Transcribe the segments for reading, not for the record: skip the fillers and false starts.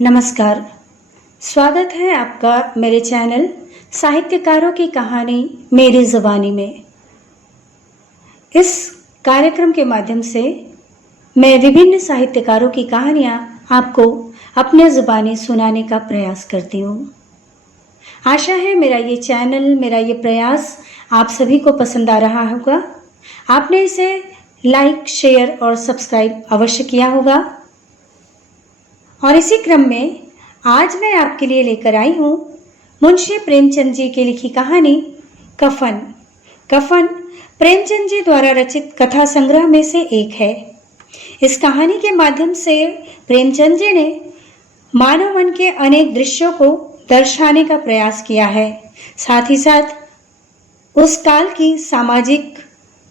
नमस्कार। स्वागत है आपका मेरे चैनल साहित्यकारों की कहानी मेरी ज़ुबानी में। इस कार्यक्रम के माध्यम से मैं विभिन्न साहित्यकारों की कहानियाँ आपको अपने ज़ुबानी सुनाने का प्रयास करती हूँ। आशा है मेरा ये चैनल, मेरा ये प्रयास आप सभी को पसंद आ रहा होगा। आपने इसे लाइक, शेयर और सब्सक्राइब अवश्य किया होगा। और इसी क्रम में आज मैं आपके लिए लेकर आई हूँ मुंशी प्रेमचंद जी की लिखी कहानी कफन। कफन प्रेमचंद जी द्वारा रचित कथा संग्रह में से एक है। इस कहानी के माध्यम से प्रेमचंद जी ने मानव मन के अनेक दृश्यों को दर्शाने का प्रयास किया है। साथ ही साथ उस काल की सामाजिक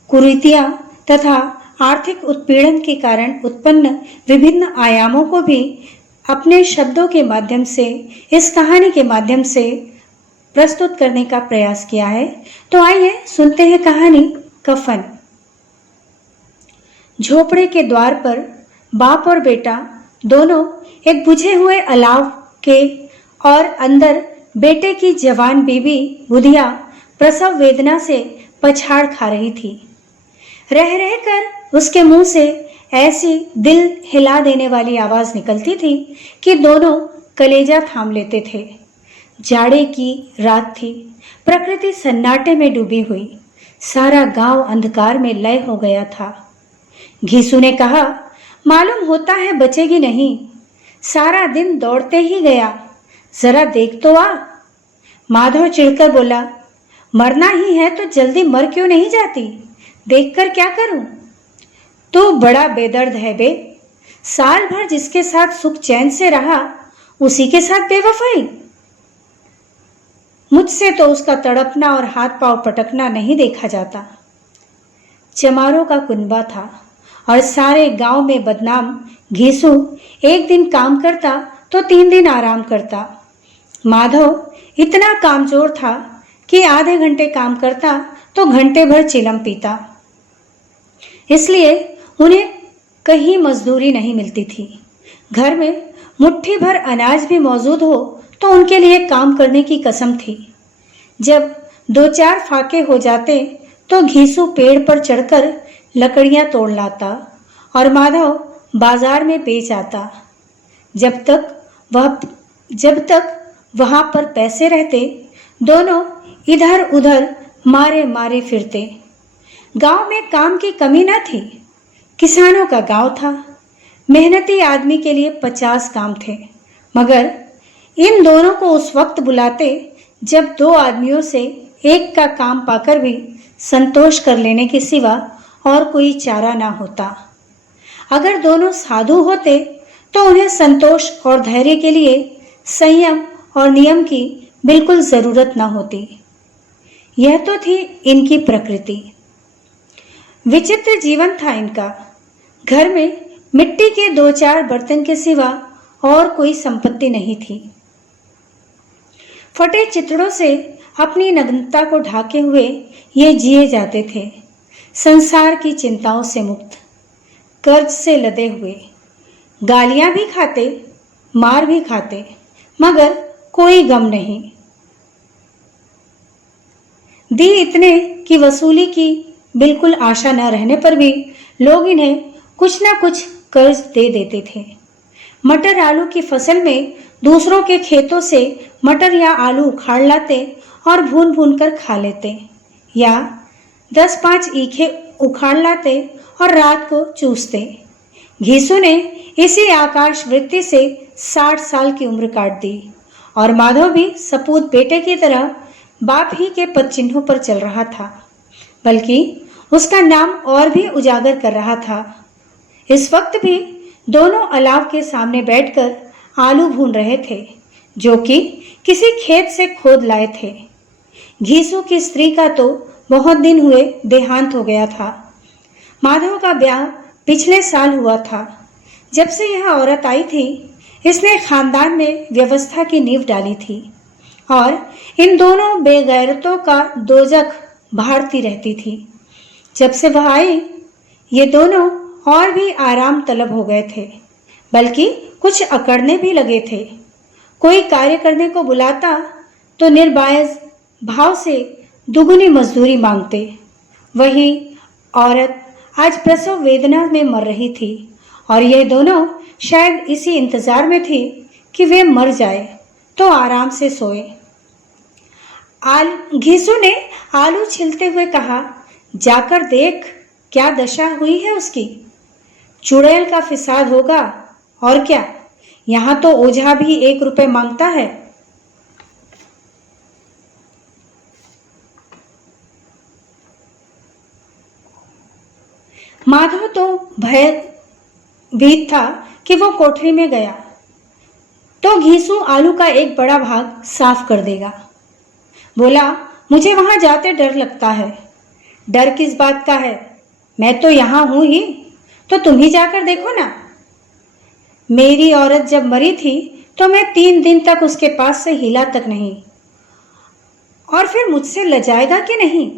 कुरीतियां तथा आर्थिक उत्पीड़न के कारण उत्पन्न विभिन्न आयामों को भी अपने शब्दों के माध्यम से, इस कहानी के माध्यम से प्रस्तुत करने का प्रयास किया है। तो आइए सुनते हैं कहानी कफन। झोपड़े के द्वार पर बाप और बेटा दोनों एक बुझे हुए अलाव के और अंदर बेटे की जवान बीबी बुधिया प्रसव वेदना से पछाड़ खा रही थी। रह रहकर उसके मुंह से ऐसी दिल हिला देने वाली आवाज निकलती थी कि दोनों कलेजा थाम लेते थे। जाड़े की रात थी, प्रकृति सन्नाटे में डूबी हुई, सारा गांव अंधकार में लय हो गया था। घीसू ने कहा, मालूम होता है बचेगी नहीं, सारा दिन दौड़ते ही गया, जरा देख तो आ। माधव चिढ़कर बोला, मरना ही है तो जल्दी मर क्यों नहीं जाती, देखकर क्या करूं। तो बड़ा बेदर्द है बे, साल भर जिसके साथ सुख चैन से रहा उसी के साथ बेवफाई। मुझसे तो उसका तड़पना और हाथ पांव पटकना नहीं देखा जाता। चमारों का कुनबा था और सारे गांव में बदनाम घीसू एक दिन काम करता तो 3 दिन आराम करता। माधव इतना कामचोर था कि आधे घंटे काम करता तो घंटे भर चिलम पीता। इसलिए उन्हें कहीं मजदूरी नहीं मिलती थी। घर में मुट्ठी भर अनाज भी मौजूद हो तो उनके लिए काम करने की कसम थी। जब 2-4 फाके हो जाते तो घीसू पेड़ पर चढ़कर लकड़ियां तोड़ लाता और माधव बाजार में बेच आता। जब तक वहां पर पैसे रहते दोनों इधर उधर मारे मारे फिरते। गांव में काम की कमी न थी। किसानों का गांव था, मेहनती आदमी के लिए 50 काम थे, मगर इन दोनों को उस वक्त बुलाते जब 2 आदमियों से एक का काम पाकर भी संतोष कर लेने के सिवा और कोई चारा ना होता। अगर दोनों साधु होते तो उन्हें संतोष और धैर्य के लिए संयम और नियम की बिल्कुल जरूरत ना होती। यह तो थी इनकी प्रकृति। विचित्र जीवन था इनका। घर में मिट्टी के 2-4 बर्तन के सिवा और कोई संपत्ति नहीं थी। फटे चितड़ों से अपनी नग्नता को ढाके हुए ये जिए जाते थे, संसार की चिंताओं से मुक्त, कर्ज से लदे हुए। गालियां भी खाते, मार भी खाते, मगर कोई गम नहीं। दी इतने की वसूली की बिल्कुल आशा न रहने पर भी लोग इन्हें कुछ ना कुछ कर्ज दे देते थे। मटर आलू की फसल में दूसरों के खेतों से मटर या आलू उखाड़ लाते और भून भून कर खा लेते, या 10-5 ईखे उखाड़ लाते और रात को चूसते। घीसू ने इसी आकाश वृत्ति से 60 साल की उम्र काट दी और माधव भी सपूत बेटे की तरह बाप ही के पद चिन्हों पर चल रहा था, बल्कि उसका नाम और भी उजागर कर रहा था। इस वक्त भी दोनों अलाव के सामने बैठकर आलू भून रहे थे, जो कि किसी खेत से खोद लाए थे। घीसू की स्त्री का तो बहुत दिन हुए देहांत हो गया था। माधव का ब्याह पिछले साल हुआ था। जब से यह औरत आई थी, इसने खानदान में व्यवस्था की नींव डाली थी और इन दोनों बेगैरतों का दोजख भारती रहती थी। जब से वह आई, ये दोनों और भी आराम तलब हो गए थे, बल्कि कुछ अकड़ने भी लगे थे। कोई कार्य करने को बुलाता तो निर्बायज भाव से दुगुनी मजदूरी मांगते। वही औरत आज प्रसव वेदना में मर रही थी और ये दोनों शायद इसी इंतजार में थी कि वे मर जाए तो आराम से सोए। घीसू ने आलू छिलते हुए कहा, जाकर देख क्या दशा हुई है उसकी। चुड़ैल का फिसाद होगा और क्या, यहां तो ओझा भी 1 रुपए मांगता है। माधव तो भयभीत था कि वो कोठरी में गया तो घीसू आलू का एक बड़ा भाग साफ कर देगा। बोला, मुझे वहां जाते डर लगता है। डर किस बात का है, मैं तो यहां हूं ही, तो तुम ही जाकर देखो ना। मेरी औरत जब मरी थी तो मैं 3 दिन तक उसके पास से हिला तक नहीं, और फिर मुझसे लजाएगा कि नहीं।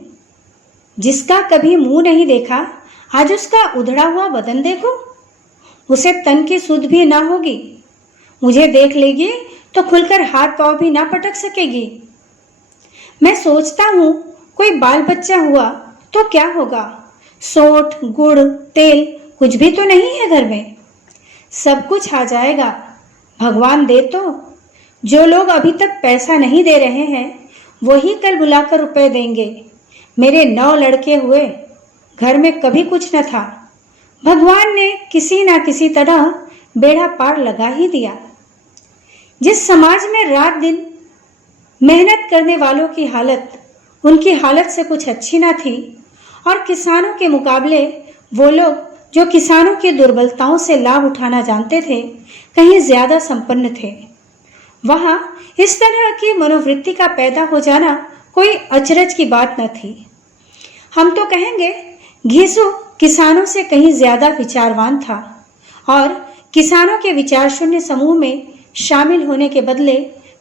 जिसका कभी मुंह नहीं देखा, आज उसका उधड़ा हुआ बदन देखो। उसे तन की सुध भी ना होगी। मुझे देख लेगी तो खुलकर हाथ पांव भी ना पटक सकेगी। मैं सोचता हूं कोई बाल बच्चा हुआ तो क्या होगा। सोंठ, गुड़, तेल कुछ भी तो नहीं है घर में। सब कुछ आ जाएगा, भगवान दे तो। जो लोग अभी तक पैसा नहीं दे रहे हैं वही कल बुलाकर रुपए देंगे। मेरे 9 लड़के हुए, घर में कभी कुछ न था। भगवान ने किसी ना किसी तरह बेड़ा पार लगा ही दिया। जिस समाज में रात दिन मेहनत करने वालों की हालत उनकी हालत से कुछ अच्छी ना थी, और किसानों के मुकाबले वो लोग जो किसानों की दुर्बलताओं से लाभ उठाना जानते थे कहीं ज्यादा संपन्न थे, वहां इस तरह की मनोवृत्ति का पैदा हो जाना कोई अचरज की बात न थी। हम तो कहेंगे घीसू किसानों से कहीं ज्यादा विचारवान था और किसानों के विचार शून्य समूह में शामिल होने के बदले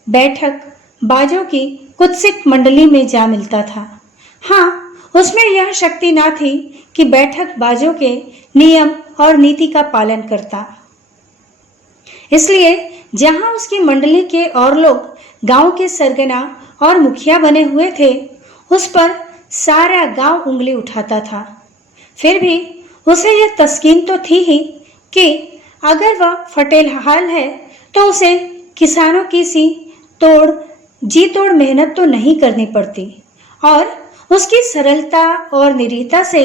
बैठक बाजों की कुत्सित मंडली में जा मिलता था। हाँ, उसमें यह शक्ति ना थी कि बैठक बाजों के नियम और नीति का पालन करता। इसलिए जहां उसकी मंडली के और लोग गांव के सरगना और मुखिया बने हुए थे, उस पर सारा गांव उंगली उठाता था। फिर भी उसे यह तस्कीन तो थी ही कि अगर वह फटेहाल है तो उसे किसानों की सी जी तोड़ मेहनत तो नहीं करनी पड़ती, और उसकी सरलता और निरीहता से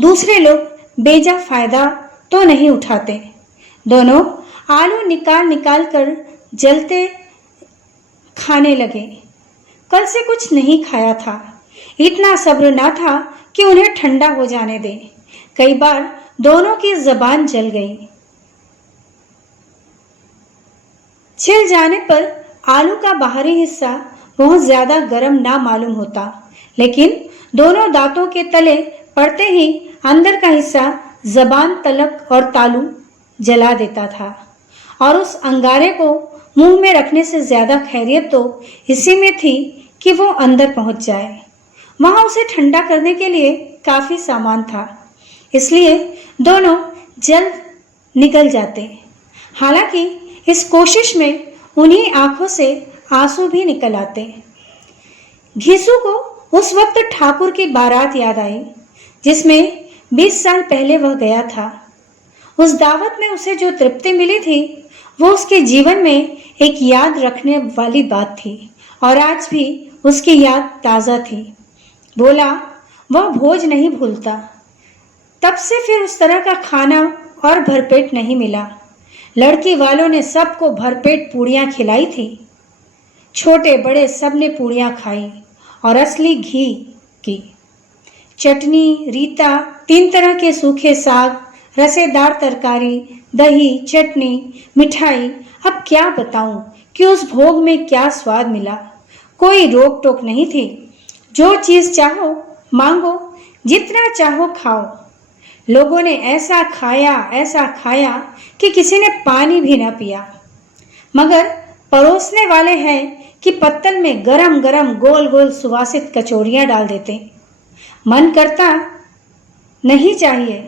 दूसरे लोग बेजा फायदा तो नहीं उठाते। दोनों आलू निकाल निकाल कर जलते खाने लगे। कल से कुछ नहीं खाया था, इतना सब्र ना था कि उन्हें ठंडा हो जाने दे। कई बार दोनों की जबान जल गई। छिल जाने पर आलू का बाहरी हिस्सा बहुत ज्यादा गर्म ना मालूम होता, लेकिन दोनों दांतों के तले पड़ते ही अंदर का हिस्सा जबान, तलक और तालू जला देता था। और उस अंगारे को मुंह में रखने से ज्यादा खैरियत तो इसी में थी कि वो अंदर पहुंच जाए। वहां उसे ठंडा करने के लिए काफी सामान था, इसलिए दोनों जल्द निकल जाते। हालांकि इस कोशिश में उन्हीं आंखों से आंसू भी निकल आते। घीसू को उस वक्त ठाकुर की बारात याद आई जिसमें 20 साल पहले वह गया था। उस दावत में उसे जो तृप्ति मिली थी वो उसके जीवन में एक याद रखने वाली बात थी, और आज भी उसकी याद ताज़ा थी। बोला, वह भोज नहीं भूलता। तब से फिर उस तरह का खाना और भरपेट नहीं मिला। लड़की वालों ने सबको भरपेट पूड़ियाँ खिलाई थी। छोटे बड़े सब ने पूड़ियाँ खाई और असली घी की। चटनी, रीता, 3 तरह के सूखे साग, रसेदार तरकारी, दही, चटनी, मिठाई। अब क्या बताऊं कि उस भोग में क्या स्वाद मिला। कोई रोक टोक नहीं थी। जो चीज़ चाहो मांगो, जितना चाहो खाओ। लोगों ने ऐसा खाया कि किसी ने पानी भी ना पिया। मगर परोसने वाले हैं कि पत्तल में गरम गरम गोल गोल सुवासित कचौरियाँ डाल देते। मन करता नहीं चाहिए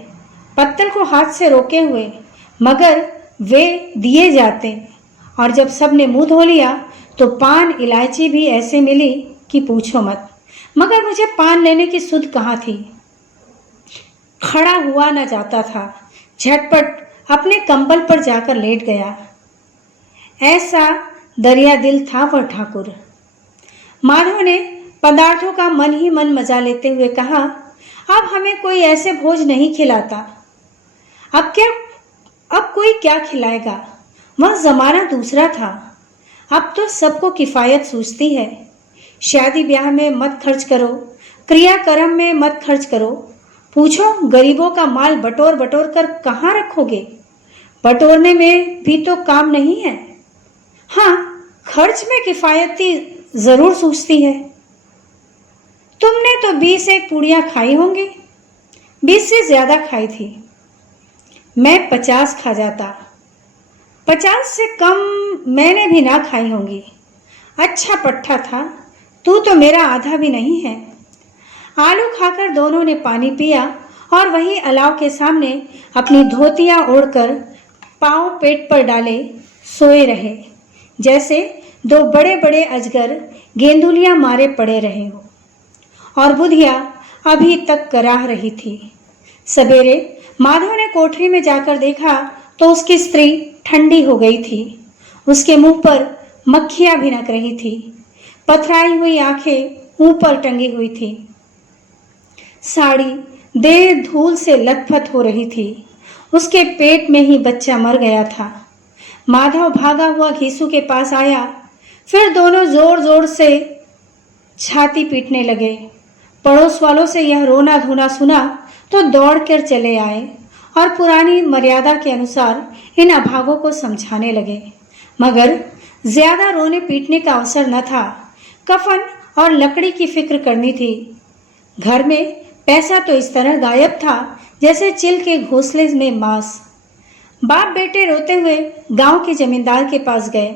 पत्तल को हाथ से रोके हुए, मगर वे दिए जाते, और जब सब ने मुंह धो लिया तो पान इलायची भी ऐसे मिली कि पूछो मत। मगर मुझे पान लेने की सुध कहाँ थी। खड़ा हुआ न जाता था। झटपट अपने कंबल पर जाकर लेट गया। ऐसा दरिया दिल था वह ठाकुर। माधव ने पदार्थों का मन ही मन मजा लेते हुए कहा, अब हमें कोई ऐसे भोज नहीं खिलाता। अब कोई क्या खिलाएगा। वह जमाना दूसरा था। अब तो सबको किफायत सूझती है। शादी ब्याह में मत खर्च करो, क्रियाक्रम में मत खर्च करो। पूछो गरीबों का माल बटोर बटोर कर कहाँ रखोगे। बटोरने में भी तो काम नहीं है। हाँ, खर्च में किफायती जरूर सूझती है। तुमने तो 20 पूड़ियां खाई होंगी। 20 से ज्यादा खाई थी। मैं 50 खा जाता। 50 से कम मैंने भी ना खाई होंगी। अच्छा पट्टा था। तू तो मेरा आधा भी नहीं है। आलू खाकर दोनों ने पानी पिया और वही अलाव के सामने अपनी धोतियां ओढ़कर पांव पेट पर डाले सोए रहे, जैसे दो बड़े बड़े अजगर गेंदुलियां मारे पड़े रहे हो। और बुधिया अभी तक कराह रही थी। सवेरे माधव ने कोठरी में जाकर देखा तो उसकी स्त्री ठंडी हो गई थी। उसके मुंह पर मक्खियां भिनक रही थी। पथराई हुई आंखें ऊपर टंगी हुई थी। साड़ी देह धूल से लथपथ हो रही थी। उसके पेट में ही बच्चा मर गया था। माधव भागा हुआ घीसू के पास आया। फिर दोनों जोर जोर से छाती पीटने लगे। पड़ोस वालों से यह रोना धोना सुना तो दौड़कर चले आए और पुरानी मर्यादा के अनुसार इन अभागों को समझाने लगे। मगर ज्यादा रोने पीटने का अवसर न था। कफन और लकड़ी की फिक्र करनी थी। घर में पैसा तो इस तरह गायब था जैसे चिल के घोंसले में मांस। बाप बेटे रोते हुए गांव के जमींदार के पास गए।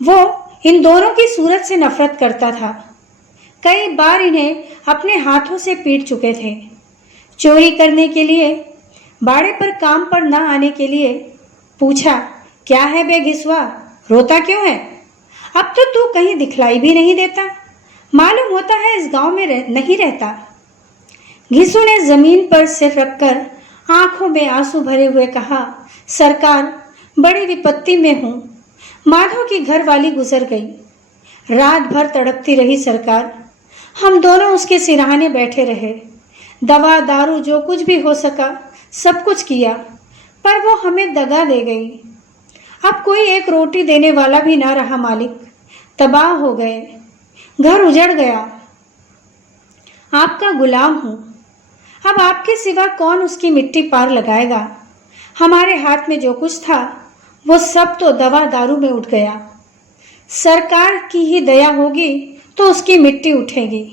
वो इन दोनों की सूरत से नफरत करता था। कई बार इन्हें अपने हाथों से पीट चुके थे। चोरी करने के लिए, बाड़े पर काम पर न आने के लिए। पूछा, क्या है बे घिसवा, रोता क्यों है? अब तो तू कहीं दिखलाई भी नहीं देता। मालूम होता है इस गांव में नहीं रहता। घिसू ने जमीन पर सिर रखकर आंखों में आंसू भरे हुए कहा, सरकार, बड़ी विपत्ति में हूं। माधव की घरवाली गुजर गई। रात भर तड़पती रही सरकार। हम दोनों उसके सिरहाने बैठे रहे। दवा दारू जो कुछ भी हो सका सब कुछ किया, पर वो हमें दगा दे गई। अब कोई एक रोटी देने वाला भी ना रहा मालिक। तबाह हो गए, घर उजड़ गया। आपका गुलाम हूं। अब आपके सिवा कौन उसकी मिट्टी पार लगाएगा। हमारे हाथ में जो कुछ था वो सब तो दवा दारू में उठ गया। सरकार की ही दया होगी तो उसकी मिट्टी उठेगी।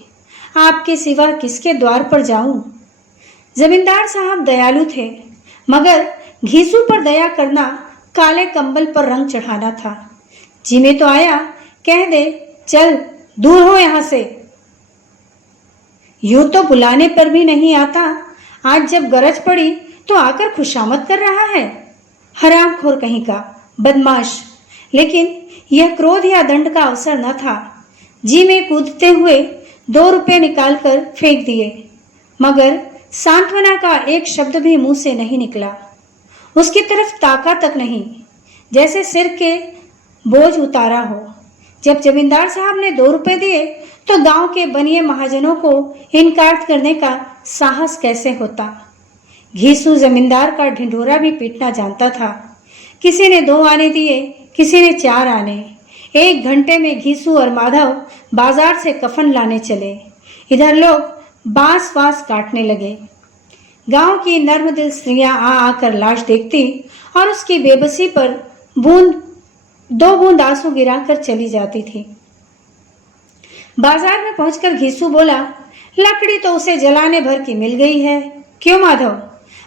आपके सिवा किसके द्वार पर जाऊं। जमींदार साहब दयालु थे, मगर घीसू पर दया करना काले कंबल पर रंग चढ़ाना था। जी में तो आया, कह दे, चल दूर हो यहां से। यूं तो बुलाने पर भी नहीं आता। आज जब गरज पड़ी तो आकर खुशामद कर रहा है। हरामखोर कहीं का, बदमाश। लेकिन यह क्रोध या दंड का अवसर न था। जी में कूदते हुए 2 रुपए निकालकर फेंक दिए, मगर सांत्वना का एक शब्द भी मुंह से नहीं निकला। उसकी तरफ ताका तक नहीं, जैसे सिर के बोझ उतारा हो। जब जमींदार साहब ने 2 रुपए दिए तो गांव के बनिए महाजनों को इनकार करने का साहस कैसे होता। घीसू जमींदार का ढिंढोरा भी पीटना जानता था। किसी ने 2 आने दिए, किसी ने 4 आने। 1 घंटे में घीसू और माधव बाजार से कफन लाने चले। इधर लोग बांस वास काटने लगे। गांव की नर्मदिल स्त्रियां आ आकर लाश देखती और उसकी बेबसी पर 2 बूंद आंसू गिराकर चली जाती थी। बाजार में पहुंचकर घीसू बोला, लकड़ी तो उसे जलाने भर की मिल गई है। क्यों माधव?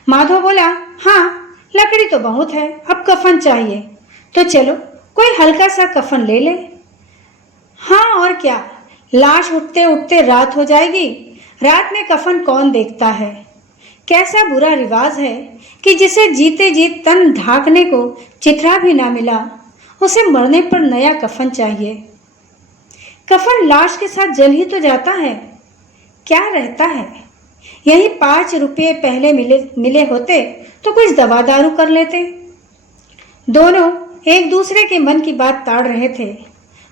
माधव बोला, हाँ, लकड़ी तो बहुत है, अब कफन चाहिए। तो चलो कोई हल्का सा कफन ले ले। हाँ और क्या, लाश उठते उठते रात हो जाएगी। रात में कफन कौन देखता है। कैसा बुरा रिवाज है कि जिसे जीते जी तन ढांकने को चिथरा भी ना मिला, उसे मरने पर नया कफन चाहिए। कफन लाश के साथ जल ही तो जाता है, क्या रहता है। यही 5 रुपये पहले मिले होते तो कुछ दवा दारू कर लेते। दोनों एक दूसरे के मन की बात ताड़ रहे थे।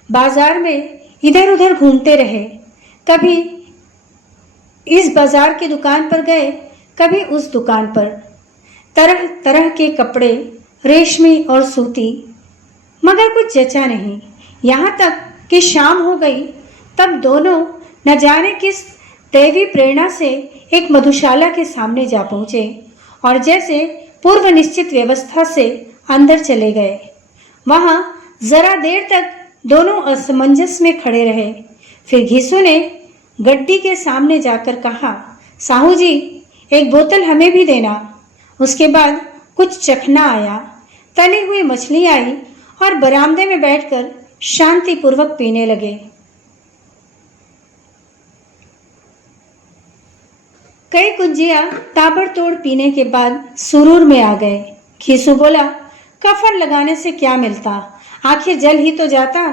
बाजार में इधर उधर घूमते रहे, कभी इस बाजार की दुकान पर गए, कभी उस दुकान पर। तरह तरह के कपड़े, रेशमी और सूती, मगर कुछ जचा नहीं। यहाँ तक कि शाम हो गई, तब दोनों न जाने किस दैवी प्रेरणा से एक मधुशाला के सामने जा पहुँचे और जैसे पूर्व निश्चित व्यवस्था से अंदर चले गए। वहाँ जरा देर तक दोनों असमंजस में खड़े रहे। फिर घीसू ने गड्डी के सामने जाकर कहा, साहू जी, एक बोतल हमें भी देना। उसके बाद कुछ चखना आया, तली हुई मछली आई और बरामदे में बैठकर शांतिपूर्वक पीने लगे। कई कुंजिया ताबड़तोड़ पीने के बाद सुरूर में आ गए। घीसू बोला, कफन लगाने से क्या मिलता, आखिर जल ही तो जाता,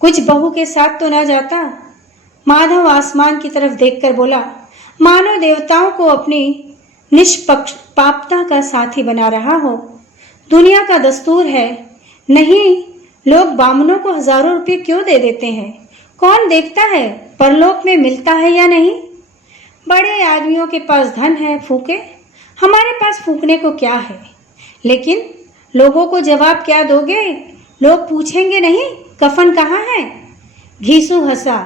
कुछ बहू के साथ तो ना जाता। माधव आसमान की तरफ देखकर बोला, मानो देवताओं को अपनी निष्पक्षपातता का साथी बना रहा हो। दुनिया का दस्तूर है, नहीं लोग बामनों को हजारों रुपए क्यों दे देते हैं? कौन देखता है परलोक में मिलता है या नहीं? बड़े आदमियों के पास धन है, फूके, हमारे पास फूकने को क्या है? लेकिन लोगों को जवाब क्या दोगे? लोग पूछेंगे नहीं कफन कहाँ है? घीसू हंसा,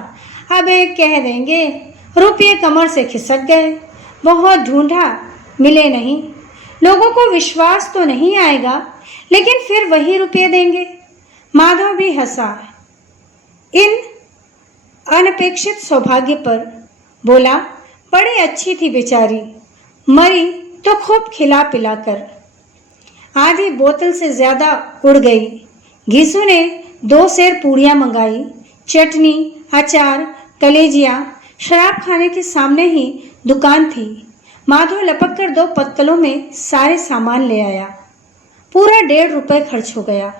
अबे कह देंगे रुपये कमर से खिसक गए, बहुत ढूंढा मिले नहीं। लोगों को विश्वास तो नहीं आएगा, लेकिन फिर वही रुपये देंगे। माधव भी हंसा इन अनपेक्षित सौभाग्य पर, बोला, बड़ी अच्छी थी बेचारी, मरी तो खूब खिला पिलाकर। आधी बोतल से ज्यादा उड़ गई। घीसू ने 2 सेर पूड़ियाँ मंगाई, चटनी, अचार, कलेजिया। शराब खाने के सामने ही दुकान थी। माधव लपक कर 2 पत्तलों में सारे सामान ले आया। पूरा 1.5 रुपये खर्च हो गया।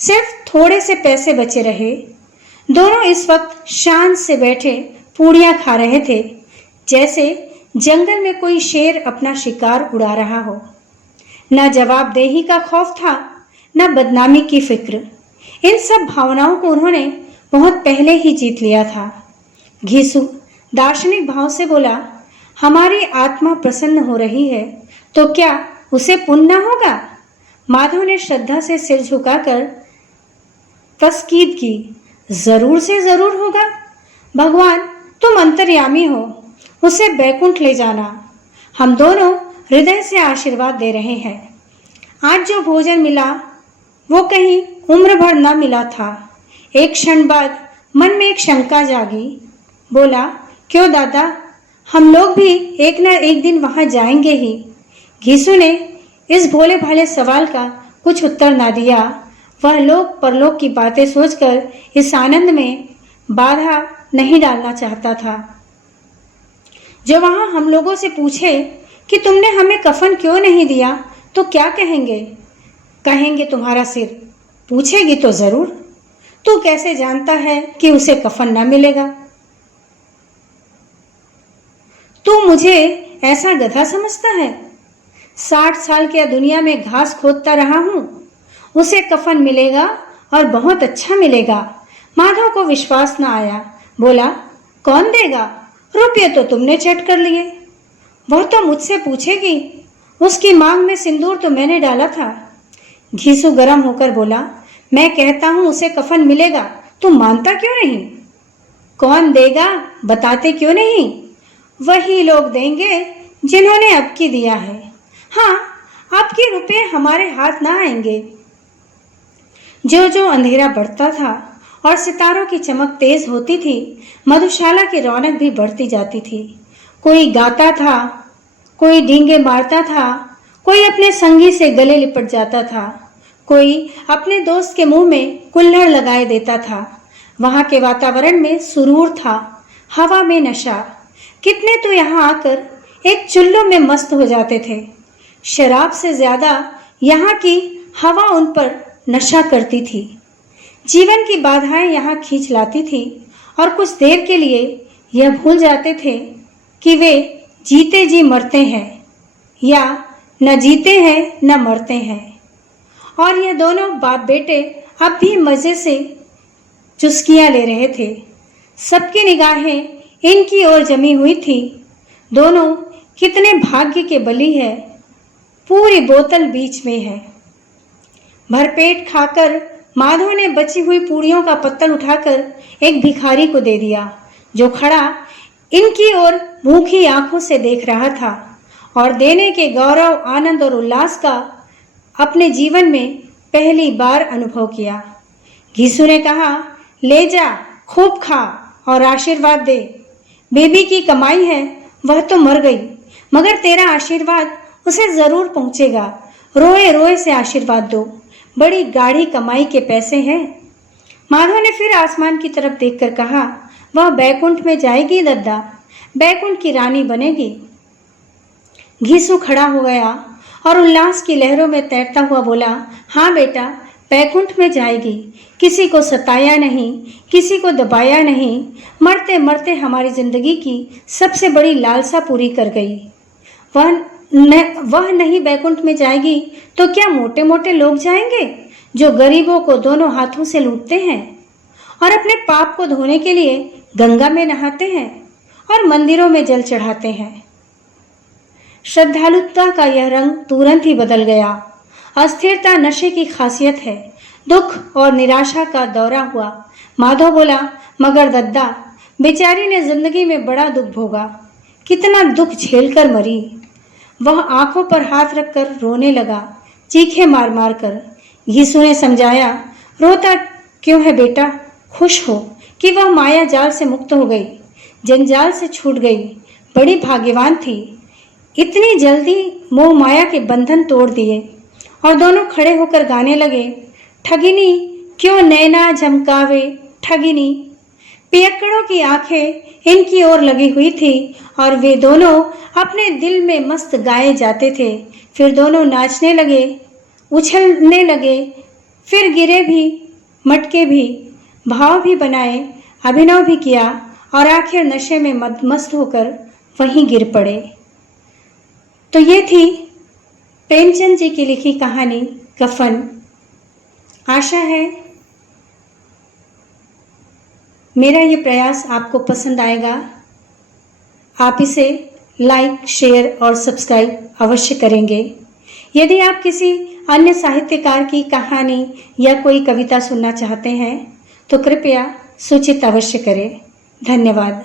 सिर्फ थोड़े से पैसे बचे रहे। दोनों इस वक्त शान से बैठे पूड़ियाँ खा रहे थे, जैसे जंगल में कोई शेर अपना शिकार उड़ा रहा हो। न जवाबदेही का खौफ था, न बदनामी की फिक्र। इन सब भावनाओं को उन्होंने बहुत पहले ही जीत लिया था। घीसू दार्शनिक भाव से बोला, हमारी आत्मा प्रसन्न हो रही है तो क्या उसे पुण्य न होगा? माधव ने श्रद्धा से सिर झुकाकर तस्कीद की, जरूर से जरूर होगा। भगवान तुम अंतर्यामी हो, उसे बैकुंठ ले जाना। हम दोनों हृदय से आशीर्वाद दे रहे हैं। आज जो भोजन मिला वो कहीं उम्र भर न मिला था। एक क्षण बाद मन में एक शंका जागी। बोला, क्यों दादा, हम लोग भी एक न एक दिन वहां जाएंगे ही। घीसू ने इस भोले भाले सवाल का कुछ उत्तर ना दिया। वह लोक परलोक की बातें सोचकर इस आनंद में बाधा नहीं डालना चाहता था। जो वहां हम लोगों से पूछे कि तुमने हमें कफन क्यों नहीं दिया तो क्या कहेंगे? कहेंगे तुम्हारा सिर। पूछेगी तो जरूर, तू कैसे जानता है कि उसे कफन ना मिलेगा? तू मुझे ऐसा गधा समझता है? 60 साल के दुनिया में घास खोदता रहा हूं, उसे कफन मिलेगा और बहुत अच्छा मिलेगा। माधव को विश्वास न आया। बोला, कौन देगा? रुपये तो तुमने चट कर लिए। वह तो मुझसे पूछेगी, उसकी मांग में सिंदूर तो मैंने डाला था। घीसू गर्म होकर बोला, मैं कहता हूं उसे कफन मिलेगा, तुम मानता क्यों नहीं? कौन देगा बताते क्यों नहीं? वही लोग देंगे जिन्होंने अब की दिया है। हाँ, आपके रुपए हमारे हाथ ना आएंगे। जो जो अंधेरा बढ़ता था और सितारों की चमक तेज होती थी, मधुशाला की रौनक भी बढ़ती जाती थी। कोई गाता था, कोई डींगे मारता था, कोई अपने संगी से गले लिपट जाता था, कोई अपने दोस्त के मुंह में कुल्हड़ लगाए देता था। वहां के वातावरण में सुरूर था, हवा में नशा। कितने तो यहाँ आकर एक चुल्लू में मस्त हो जाते थे। शराब से ज्यादा यहाँ की हवा उन पर नशा करती थी। जीवन की बाधाएं यहाँ खींच लाती थी और कुछ देर के लिए यह भूल जाते थे कि वे जीते जी मरते हैं या न जीते हैं न मरते हैं। और ये दोनों बाप बेटे अब भी मजे से चुस्कियां ले रहे थे। सबकी निगाहें इनकी ओर जमी हुई थी। दोनों कितने भाग्य के बली है। पूरी बोतल बीच में है। भरपेट खाकर माधव ने बची हुई पूड़ियों का पत्तल उठाकर एक भिखारी को दे दिया, जो खड़ा इनकी ओर भूखी आंखों से देख रहा था और देने के गौरव, आनंद और उल्लास का अपने जीवन में पहली बार अनुभव किया। घीसू ने कहा, ले जा, खूब खा और आशीर्वाद दे। बेबी की कमाई है, वह तो मर गई, मगर तेरा आशीर्वाद उसे जरूर पहुंचेगा। रोए रोए से आशीर्वाद दो, बड़ी गाढ़ी कमाई के पैसे हैं। माधव ने फिर आसमान की तरफ देखकर कहा, वह बैकुंठ में जाएगी दद्दा, बैकुंठ की रानी बनेगी। घीसू खड़ा हो गया और उल्लास की लहरों में तैरता हुआ बोला, हाँ बेटा, बैकुंठ में जाएगी। किसी को सताया नहीं, किसी को दबाया नहीं, मरते मरते हमारी जिंदगी की सबसे बड़ी लालसा पूरी कर गई। वह नहीं बैकुंठ में जाएगी तो क्या मोटे मोटे लोग जाएंगे, जो गरीबों को दोनों हाथों से लूटते हैं और अपने पाप को धोने के लिए गंगा में नहाते हैं और मंदिरों में जल चढ़ाते हैं। श्रद्धालुता का यह रंग तुरंत ही बदल गया। अस्थिरता नशे की खासियत है। दुख और निराशा का दौरा हुआ। माधव बोला, मगर दद्दा, बेचारी ने जिंदगी में बड़ा दुख भोगा, कितना दुख झेलकर मरी। वह आंखों पर हाथ रखकर रोने लगा, चीखे मार मार कर। घीसू ने समझाया, रोता क्यों है बेटा, खुश हो कि वह माया जाल से मुक्त हो गई, जंजाल से छूट गई। बड़ी भाग्यवान थी, इतनी जल्दी मोह माया के बंधन तोड़ दिए। और दोनों खड़े होकर गाने लगे, ठगिनी क्यों नैना झमकावे ठगिनी। पियक्कड़ों की आंखें इनकी ओर लगी हुई थी और वे दोनों अपने दिल में मस्त गाए जाते थे। फिर दोनों नाचने लगे, उछलने लगे, फिर गिरे भी, मटके भी, भाव भी बनाए, अभिनव भी किया और आखिर नशे में मस्त होकर वहीं गिर पड़े। तो ये थी प्रेमचंद जी की लिखी कहानी कफन। आशा है मेरा ये प्रयास आपको पसंद आएगा। आप इसे लाइक, शेयर और सब्सक्राइब अवश्य करेंगे। यदि आप किसी अन्य साहित्यकार की कहानी या कोई कविता सुनना चाहते हैं तो कृपया सूचित अवश्य करें। धन्यवाद।